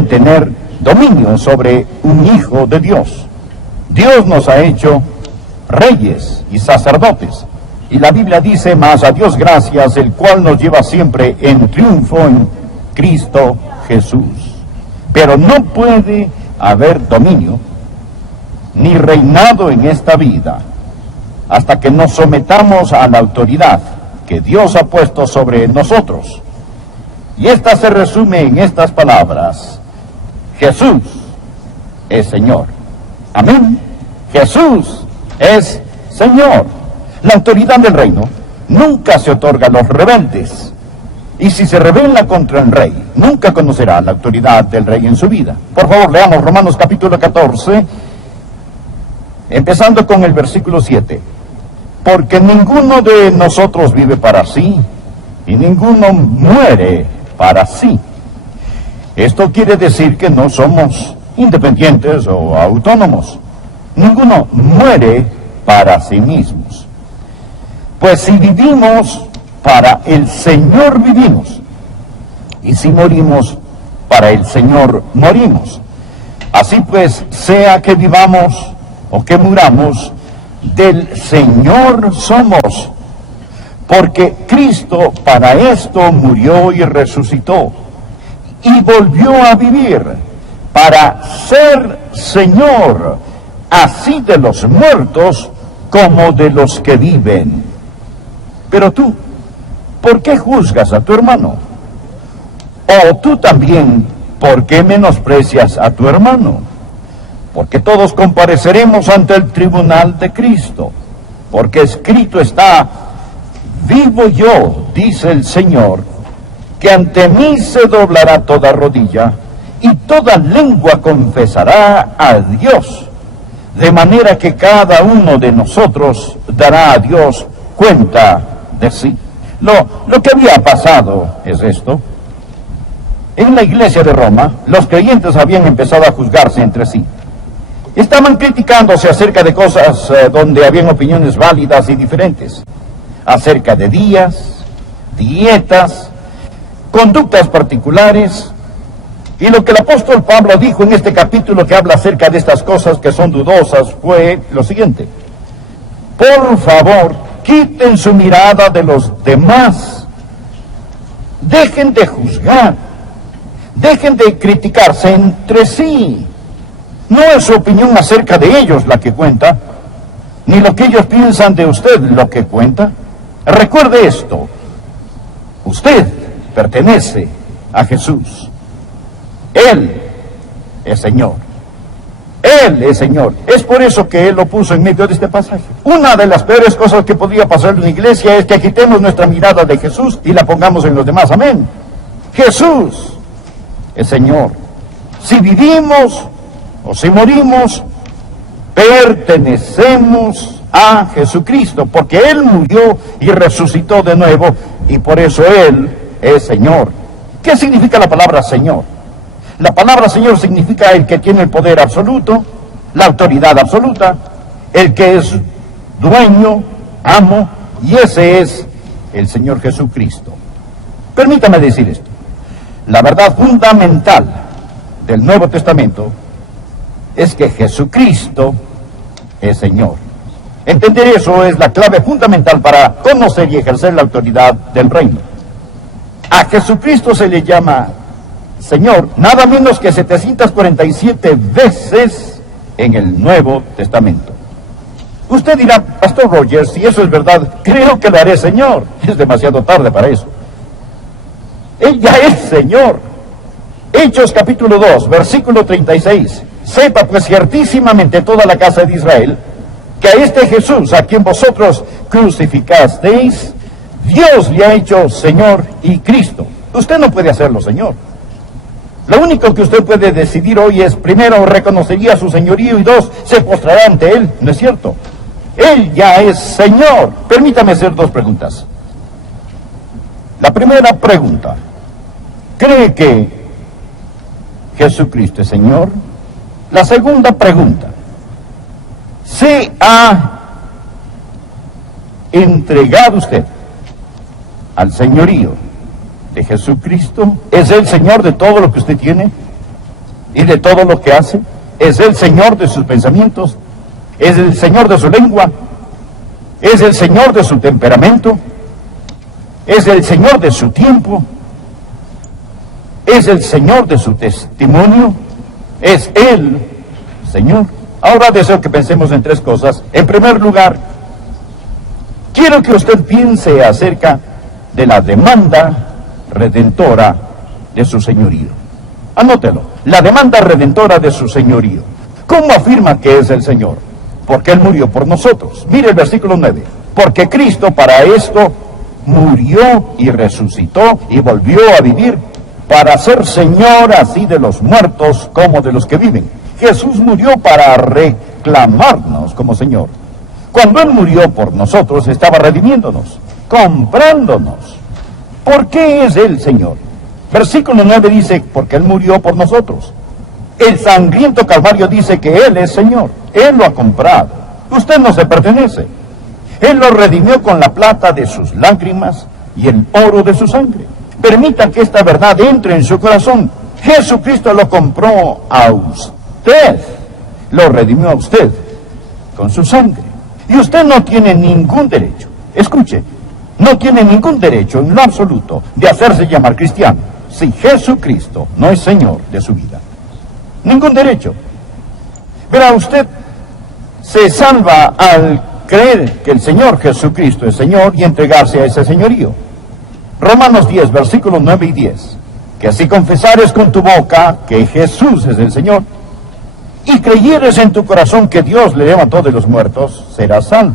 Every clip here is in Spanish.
pueden tener dominio sobre un hijo de Dios. Dios nos ha hecho reyes y sacerdotes. Y la Biblia dice, mas a Dios gracias, el cual nos lleva siempre en triunfo en Cristo Jesús. Pero no puede haber dominio ni reinado en esta vida hasta que nos sometamos a la autoridad que Dios ha puesto sobre nosotros. Y esta se resume en estas palabras: Jesús es Señor. Amén. Jesús es Señor. La autoridad del reino nunca se otorga a los rebeldes. Y si se rebela contra el rey, nunca conocerá la autoridad del rey en su vida. Por favor, leamos Romanos capítulo 14, empezando con el versículo 7. Porque ninguno de nosotros vive para sí, y ninguno muere para sí. Esto quiere decir que no somos independientes o autónomos. Ninguno muere para sí mismos. Pues si vivimos, para el Señor vivimos, y si morimos, para el Señor morimos. Así pues, sea que vivamos o que muramos, del Señor somos, porque Cristo para esto murió y resucitó, y volvió a vivir, para ser Señor, así de los muertos como de los que viven. Pero tú, ¿por qué juzgas a tu hermano? O tú también, ¿por qué menosprecias a tu hermano? Porque todos compareceremos ante el tribunal de Cristo, porque escrito está: vivo yo, dice el Señor, que ante mí se doblará toda rodilla, y toda lengua confesará a Dios, de manera que cada uno de nosotros dará a Dios cuenta de sí. Lo que había pasado es esto: en la iglesia de Roma, los creyentes habían empezado a juzgarse entre sí. Estaban criticándose acerca de cosas donde habían opiniones válidas y diferentes, acerca de días, dietas, conductas particulares. Y lo que el apóstol Pablo dijo en este capítulo que habla acerca de estas cosas que son dudosas fue lo siguiente: por favor, quiten su mirada de los demás, dejen de juzgar, dejen de criticarse entre sí. No es su opinión acerca de ellos la que cuenta, ni lo que ellos piensan de usted lo que cuenta. Recuerde esto: usted pertenece a Jesús. Él es Señor. Él es Señor. Es por eso que Él lo puso en medio de este pasaje. Una de las peores cosas que podría pasar en una iglesia es que quitemos nuestra mirada de Jesús y la pongamos en los demás. Amén. Jesús es Señor. Si vivimos o si morimos, pertenecemos a Jesucristo, porque Él murió y resucitó de nuevo, y por eso Él es Señor. ¿Qué significa la palabra Señor? La palabra Señor significa el que tiene el poder absoluto, la autoridad absoluta, el que es dueño, amo, y ese es el Señor Jesucristo. Permítame decir esto: la verdad fundamental del Nuevo Testamento es que Jesucristo es Señor. Entender eso es la clave fundamental para conocer y ejercer la autoridad del reino. A Jesucristo se le llama Señor nada menos que 747 veces en el Nuevo Testamento. Usted dirá: Pastor Rogers, si eso es verdad, creo que lo haré Señor. Es demasiado tarde para eso. Él ya es Señor. Hechos capítulo 2, versículo 36. Sepa pues ciertísimamente toda la casa de Israel que a este Jesús, a quien vosotros crucificasteis, Dios le ha hecho Señor y Cristo. Usted no puede hacerlo Señor. Lo único que usted puede decidir hoy es: primero, reconocería su señorío, y dos, se postrará ante Él. ¿No es cierto? Él ya es Señor. Permítame hacer dos preguntas. La primera pregunta: ¿cree que Jesucristo es Señor? La segunda pregunta: ¿se ha entregado usted al señorío de Jesucristo? ¿Es Él Señor de todo lo que usted tiene? y de todo lo que hace. Es el Señor de sus pensamientos, es el Señor de su lengua, es el Señor de su temperamento, es el Señor de su tiempo, es el Señor de su testimonio, es el Señor. Ahora deseo que pensemos en tres cosas. En primer lugar, quiero que usted piense acerca de la demanda redentora de su señorío. Anótelo, la demanda redentora de su señorío. ¿Cómo afirma que es el Señor? Porque Él murió por nosotros. Mire el versículo 9. Porque Cristo para esto murió y resucitó y volvió a vivir, para ser Señor así de los muertos como de los que viven. Jesús murió para reclamarnos como Señor. Cuando Él murió por nosotros, estaba redimiéndonos, comprándonos. ¿Por qué es Él Señor? Versículo 9 dice, porque Él murió por nosotros. El sangriento Calvario dice que Él es Señor. Él lo ha comprado. Usted no se pertenece. Él lo redimió con la plata de sus lágrimas y el oro de su sangre. Permita que esta verdad entre en su corazón. Jesucristo lo compró a usted. Lo redimió a usted con su sangre. Y usted no tiene ningún derecho. Escuche, no tiene ningún derecho en lo absoluto de hacerse llamar cristiano si Jesucristo no es Señor de su vida. Ningún derecho. Verá, usted se salva al creer que el Señor Jesucristo es Señor y entregarse a ese señorío. Romanos 10, versículos 9 y 10. Que si confesares con tu boca que Jesús es el Señor, y creyeres en tu corazón que Dios le levantó de los muertos, serás salvo.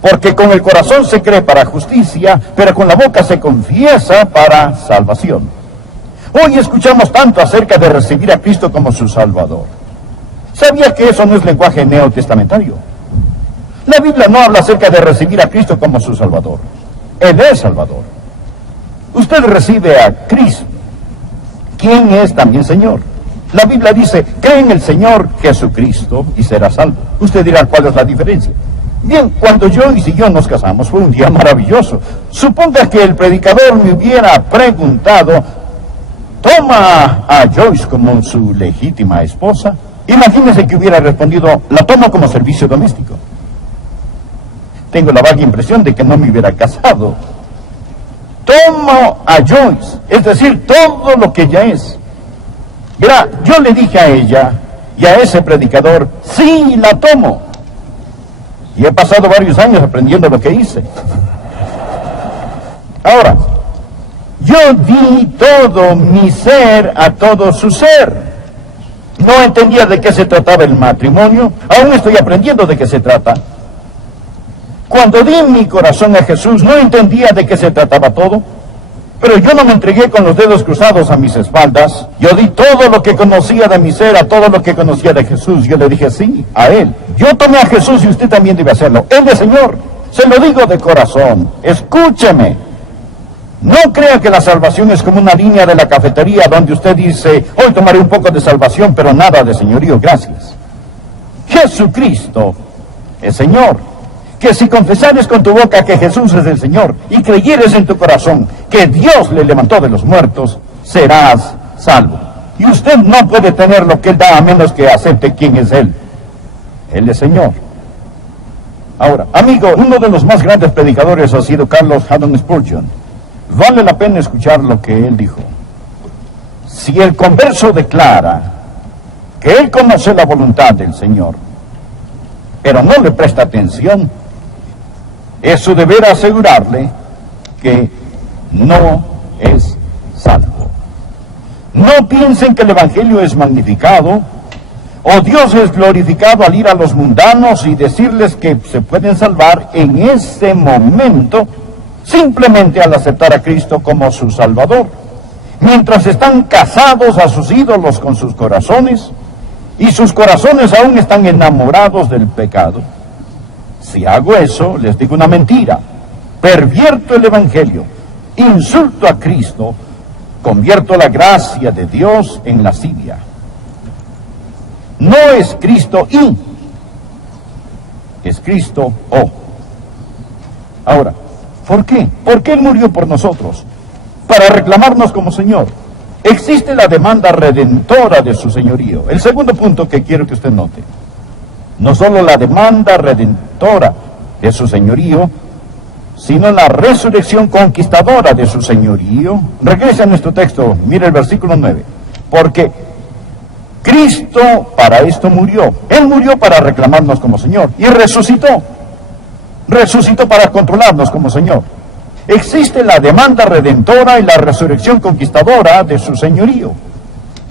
Porque con el corazón se cree para justicia, pero con la boca se confiesa para salvación. Hoy escuchamos tanto acerca de recibir a Cristo como su Salvador. ¿Sabía que eso no es lenguaje neotestamentario? La Biblia no habla acerca de recibir a Cristo como su Salvador. Él es Salvador. Usted recibe a Cristo, quien es también Señor. La Biblia dice, cree en el Señor Jesucristo y será salvo. Usted dirá, ¿cuál es la diferencia? Bien, cuando Joyce y yo nos casamos fue un día maravilloso. Suponga que el predicador me hubiera preguntado, ¿toma a Joyce como su legítima esposa? Imagínese que hubiera respondido, la tomo como servicio doméstico. Tengo la vaga impresión de que no me hubiera casado. Tomo a Joyce, es decir, todo lo que ella es. Verá, yo le dije a ella y a ese predicador, sí, la tomo. Y he pasado varios años aprendiendo lo que hice. Ahora, yo di todo mi ser a todo su ser. No entendía de qué se trataba el matrimonio, aún estoy aprendiendo de qué se trata. Cuando di mi corazón a Jesús, no entendía de qué se trataba todo, pero yo no me entregué con los dedos cruzados a mis espaldas. Yo di todo lo que conocía de mi ser a todo lo que conocía de Jesús. Yo le dije sí, a Él. Yo tomé a Jesús y usted también debe hacerlo. Él es Señor. Se lo digo de corazón. Escúcheme. No crea que la salvación es como una línea de la cafetería donde usted dice, hoy tomaré un poco de salvación, pero nada de señorío, gracias. Jesucristo es Señor. Que si confesares con tu boca que Jesús es el Señor y creyeres en tu corazón que Dios le levantó de los muertos, serás salvo. Y usted no puede tener lo que Él da a menos que acepte quién es Él. Él es Señor. Ahora, amigo, uno de los más grandes predicadores ha sido Carlos Haddon Spurgeon. Vale la pena escuchar lo que él dijo. Si el converso declara que él conoce la voluntad del Señor, pero no le presta atención, es su deber asegurarle que no es salvo. No piensen que el Evangelio es magnificado o Dios es glorificado al ir a los mundanos y decirles que se pueden salvar en ese momento simplemente al aceptar a Cristo como su Salvador, mientras están casados a sus ídolos con sus corazones y sus corazones aún están enamorados del pecado. Si hago eso, les digo una mentira, pervierto el Evangelio, insulto a Cristo, convierto la gracia de Dios en lascivia. No es Cristo y, es Cristo o. Ahora, ¿por qué? ¿Por qué Él murió por nosotros? Para reclamarnos como Señor. existe la demanda redentora de su señorío. El segundo punto que quiero que usted note, no solo la demanda redentora de su señorío, sino la resurrección conquistadora de su señorío. Regrese a nuestro texto, mire el versículo 9. Porque Cristo para esto murió. Él murió para reclamarnos como Señor y resucitó. Resucitó para controlarnos como Señor. Existe la demanda redentora y la resurrección conquistadora de su señorío.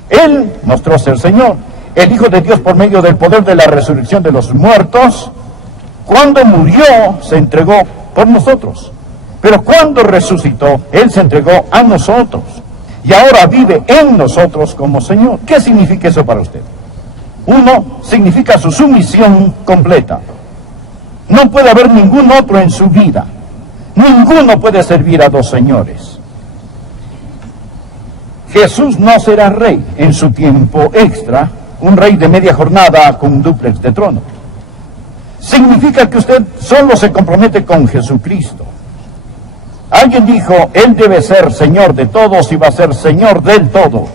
Él mostró ser Señor, el Hijo de Dios por medio del poder de la resurrección de los muertos. Cuando murió, se entregó por nosotros. Pero cuando resucitó, Él se entregó a nosotros. Y ahora vive en nosotros como Señor. ¿Qué significa eso para usted? Uno, significa su sumisión completa. No puede haber ningún otro en su vida. Ninguno puede servir a dos señores. Jesús no será rey en su tiempo extra, un rey de media jornada con un dúplex de trono. Significa que usted solo se compromete con Jesucristo. Alguien dijo, Él debe ser Señor de todos y va a ser Señor del todo.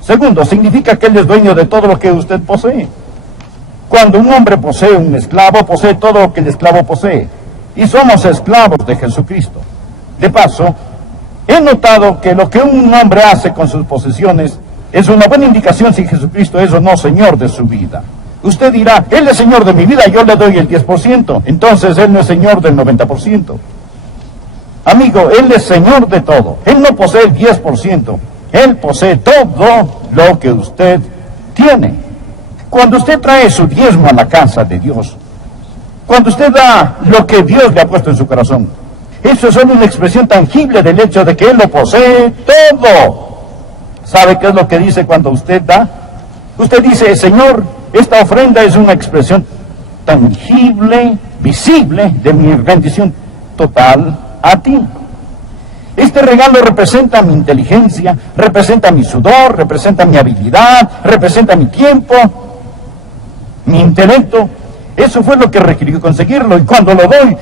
Segundo, significa que Él es dueño de todo lo que usted posee. Cuando un hombre posee un esclavo, posee todo lo que el esclavo posee. Y somos esclavos de Jesucristo. De paso, he notado que lo que un hombre hace con sus posesiones es una buena indicación si Jesucristo es o no Señor de su vida. Usted dirá, Él es Señor de mi vida, yo le doy el 10%. Entonces Él no es Señor del 90%. Amigo, Él es Señor de todo. Él no posee el 10%. Él posee todo lo que usted tiene. Cuando usted trae su diezmo a la casa de Dios, cuando usted da lo que Dios le ha puesto en su corazón, eso es solo una expresión tangible del hecho de que Él lo posee todo. ¿Sabe qué es lo que dice cuando usted da? Usted dice, Señor, esta ofrenda es una expresión tangible, visible de mi rendición total a ti. Este regalo representa mi inteligencia, representa mi sudor, representa mi habilidad, representa mi tiempo, mi intelecto. Eso fue lo que requirió conseguirlo, y cuando lo doy,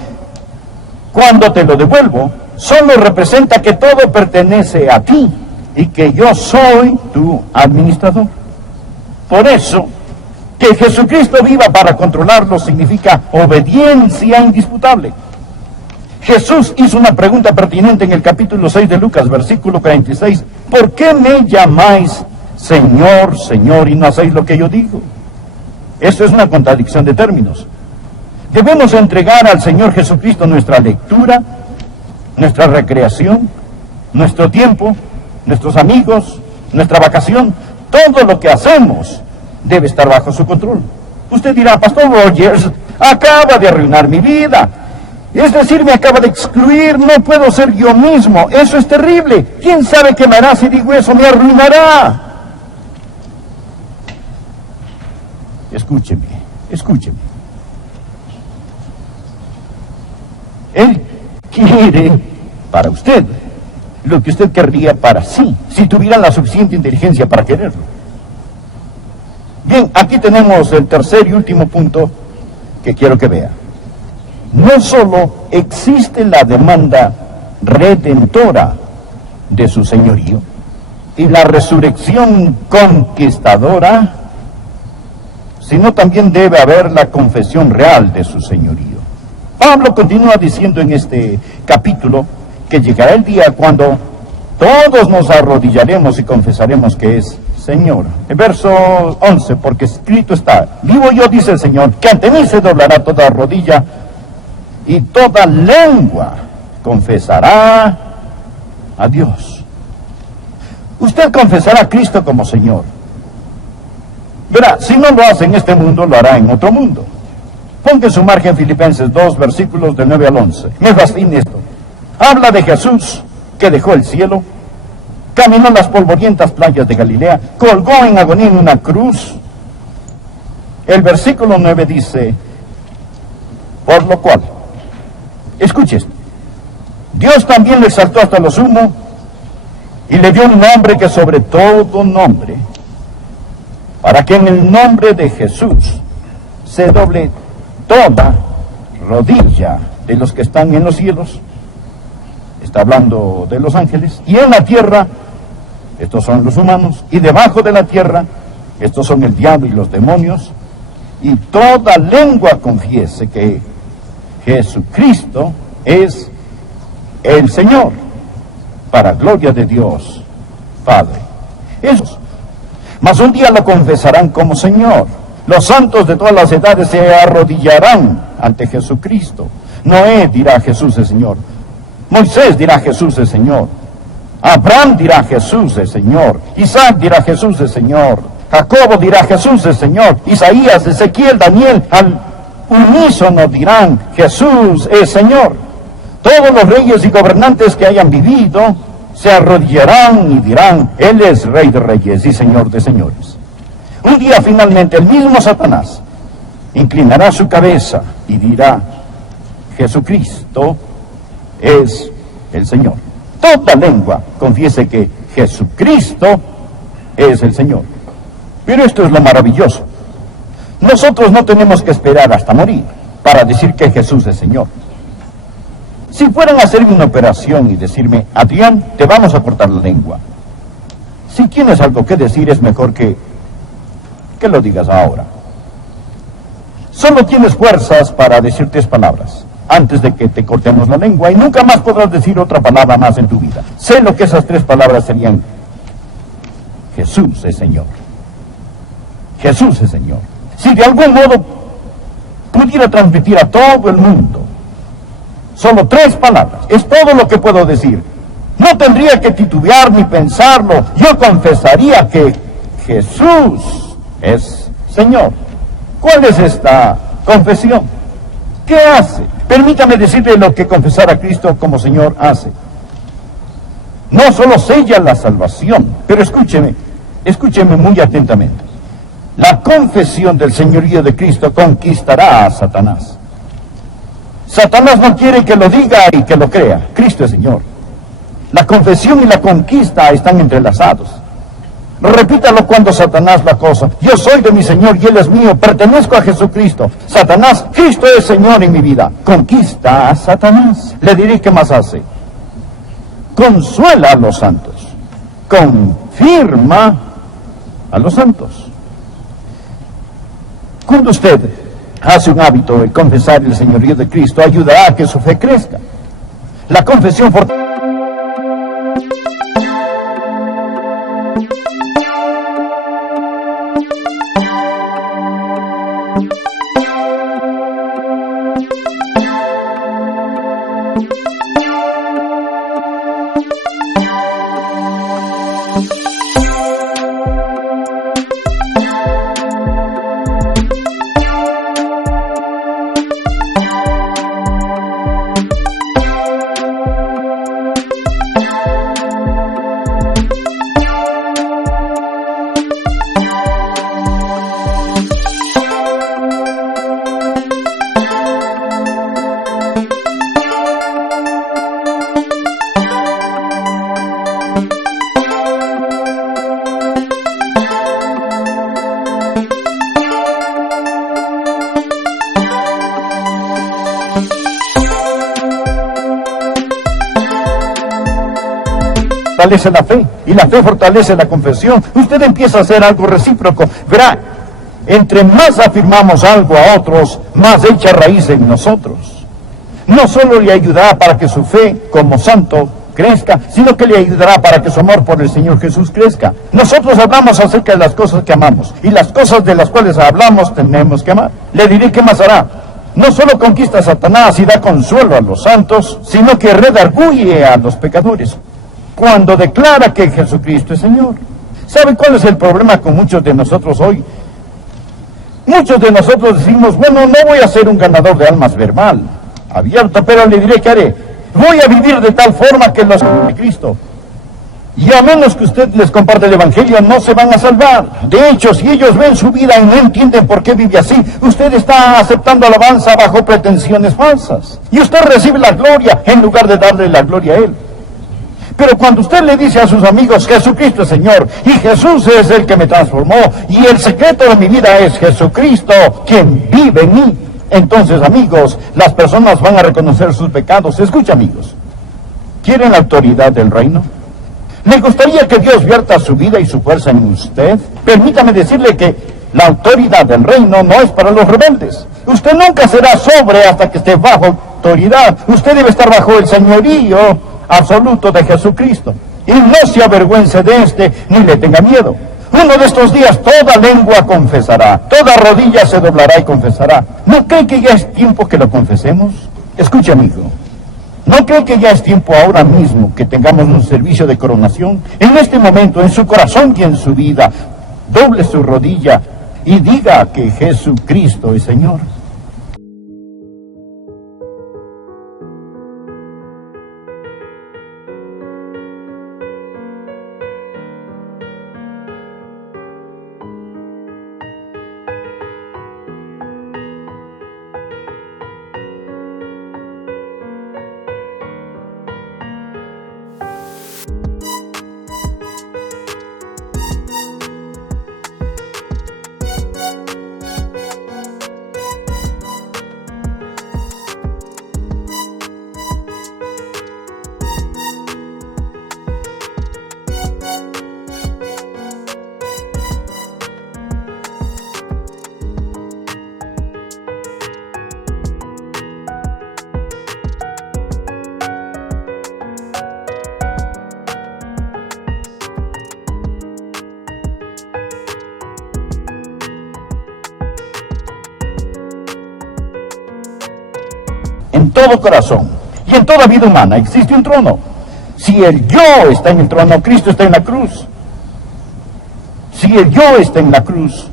cuando te lo devuelvo, solo representa que todo pertenece a ti y que yo soy tu administrador. Por eso, que Jesucristo viva para controlarlo significa obediencia indisputable. Jesús hizo una pregunta pertinente en el capítulo 6 de Lucas, versículo 46. ¿Por qué me llamáis Señor, Señor, y no hacéis lo que yo digo? Eso es una contradicción de términos. Debemos entregar al Señor Jesucristo nuestra lectura, nuestra recreación, nuestro tiempo, nuestros amigos, nuestra vacación. Todo lo que hacemos debe estar bajo su control. Usted dirá, Pastor Rogers, acaba de arruinar mi vida. Es decir, me acaba de excluir, no puedo ser yo mismo. Eso es terrible. ¿Quién sabe qué me hará si digo eso? Me arruinará. Escúcheme, escúcheme. Él quiere para usted lo que usted querría para sí, si tuviera la suficiente inteligencia para quererlo. Bien, aquí tenemos el tercer y último punto que quiero que vea. No solo existe la demanda redentora de su señorío y la resurrección conquistadora, sino también debe haber la confesión real de su señorío. Pablo continúa diciendo en este capítulo que llegará el día cuando todos nos arrodillaremos y confesaremos que es Señor. El verso 11, porque escrito está, vivo yo, dice el Señor, que ante mí se doblará toda rodilla y toda lengua confesará a Dios. Usted confesará a Cristo como Señor. Verá, si no lo hace en este mundo, lo hará en otro mundo. Ponga en su margen Filipenses 2, versículos del 9 al 11. Me fascina esto. Habla de Jesús, que dejó el cielo, caminó las polvorientas playas de Galilea, colgó en agonía en una cruz. El versículo 9 dice, por lo cual, escuche esto, Dios también le exaltó hasta lo sumo y le dio un nombre que sobre todo nombre, para que en el nombre de Jesús se doble toda rodilla de los que están en los cielos, está hablando de los ángeles, y en la tierra, estos son los humanos, y debajo de la tierra, estos son el diablo y los demonios, y toda lengua confiese que Jesucristo es el Señor, para gloria de Dios Padre. Esos, mas un día lo confesarán como Señor. Los santos de todas las edades se arrodillarán ante Jesucristo. Noé dirá: Jesús es Señor. Moisés dirá: Jesús es Señor. Abraham dirá: Jesús es Señor. Isaac dirá: Jesús es Señor. Jacobo dirá: Jesús es Señor. Isaías, Ezequiel, Daniel, al unísono dirán: Jesús es Señor. Todos los reyes y gobernantes que hayan vivido se arrodillarán y dirán: Él es Rey de reyes y Señor de señores. Un día finalmente el mismo Satanás inclinará su cabeza y dirá: Jesucristo es el Señor. Toda lengua confiese que Jesucristo es el Señor. Pero esto es lo maravilloso. Nosotros no tenemos que esperar hasta morir para decir que Jesús es Señor. Si fueran a hacerme una operación y decirme: Adrián, te vamos a cortar la lengua, si tienes algo que decir, es mejor que lo digas ahora. Solo tienes fuerzas para decir 3 palabras antes de que te cortemos la lengua, y nunca más podrás decir otra palabra más en tu vida. Sé lo que esas 3 palabras serían: Jesús es Señor. Jesús es Señor. Si de algún modo pudiera transmitir a todo el mundo solo 3 palabras, es todo lo que puedo decir. No tendría que titubear ni pensarlo. Yo confesaría que Jesús es Señor. ¿Cuál es esta confesión? ¿Qué hace? Permítame decirle lo que confesar a Cristo como Señor hace. No solo sella la salvación, pero escúcheme muy atentamente. La confesión del señorío de Cristo conquistará a Satanás. Satanás no quiere que lo diga y que lo crea. Cristo es Señor. La confesión y la conquista están entrelazados. Repítalo cuando Satanás lo acosa: yo soy de mi Señor y Él es mío, pertenezco a Jesucristo. Satanás: Cristo es Señor en mi vida. Conquista a Satanás. Le diré qué más hace. Consuela a los santos. Confirma a los santos. Cuando usted hace un hábito de confesar el señorío de Cristo, ayudará a que su fe crezca. La confesión fortalece. Fortalece la fe, y la fe fortalece la confesión. Usted empieza a hacer algo recíproco. Verá, entre más afirmamos algo a otros, más echa raíz en nosotros. No solo le ayudará para que su fe como santo crezca, sino que le ayudará para que su amor por el Señor Jesús crezca. Nosotros hablamos acerca de las cosas que amamos, y las cosas de las cuales hablamos tenemos que amar. Le diré qué más hará. No solo conquista a Satanás y da consuelo a los santos, sino que redarguye a los pecadores cuando declara que Jesucristo es Señor. ¿Sabe cuál es el problema con muchos de nosotros hoy? Muchos de nosotros decimos: bueno, no voy a ser un ganador de almas verbal, abierto, pero le diré que haré. Voy a vivir de tal forma que los de Cristo. Y a menos que usted les comparte el Evangelio, no se van a salvar. De hecho, si ellos ven su vida y no entienden por qué vive así, usted está aceptando alabanza bajo pretensiones falsas. Y usted recibe la gloria en lugar de darle la gloria a Él. Pero cuando usted le dice a sus amigos: Jesucristo es Señor, y Jesús es el que me transformó, y el secreto de mi vida es Jesucristo, quien vive en mí, entonces, amigos, las personas van a reconocer sus pecados. Escucha, amigos, ¿quieren la autoridad del reino? ¿Le gustaría que Dios vierta su vida y su fuerza en usted? Permítame decirle que la autoridad del reino no es para los rebeldes. Usted nunca será sobre hasta que esté bajo autoridad. Usted debe estar bajo el señorío absoluto de Jesucristo. Y no se avergüence de este, ni le tenga miedo. Uno de estos días toda lengua confesará, toda rodilla se doblará y confesará. ¿No cree que ya es tiempo que lo confesemos? Escuche, amigo. ¿No cree que ya es tiempo ahora mismo que tengamos un servicio de coronación? En este momento, en su corazón y en su vida, doble su rodilla y diga que Jesucristo es Señor. En todo corazón y en toda vida humana existe un trono. Si el yo está en el trono, Cristo está en la cruz. Si el yo está en la cruz,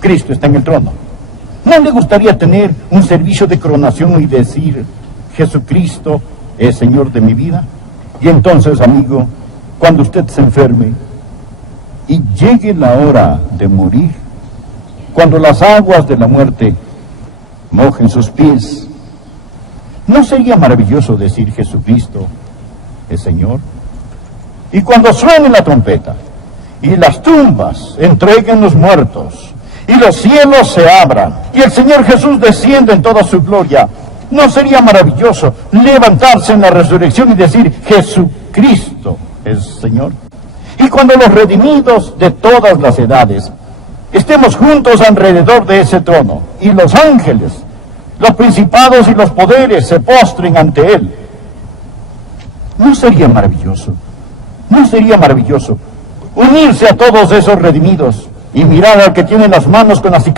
Cristo está en el trono. ¿No le gustaría tener un servicio de coronación y decir, Jesucristo es Señor de mi vida? Y entonces, amigo, cuando usted se enferme y llegue la hora de morir, cuando las aguas de la muerte mojen sus pies, ¿no sería maravilloso decir Jesucristo es Señor? Y cuando suene la trompeta y las tumbas entreguen los muertos y los cielos se abran y el Señor Jesús descienda en toda su gloria, ¿no sería maravilloso levantarse en la resurrección y decir Jesucristo es Señor? Y cuando los redimidos de todas las edades estemos juntos alrededor de ese trono y los ángeles, los principados y los poderes se postren ante Él, ¿no sería maravilloso? ¿No sería maravilloso unirse a todos esos redimidos y mirar al que tiene las manos con la cicatriz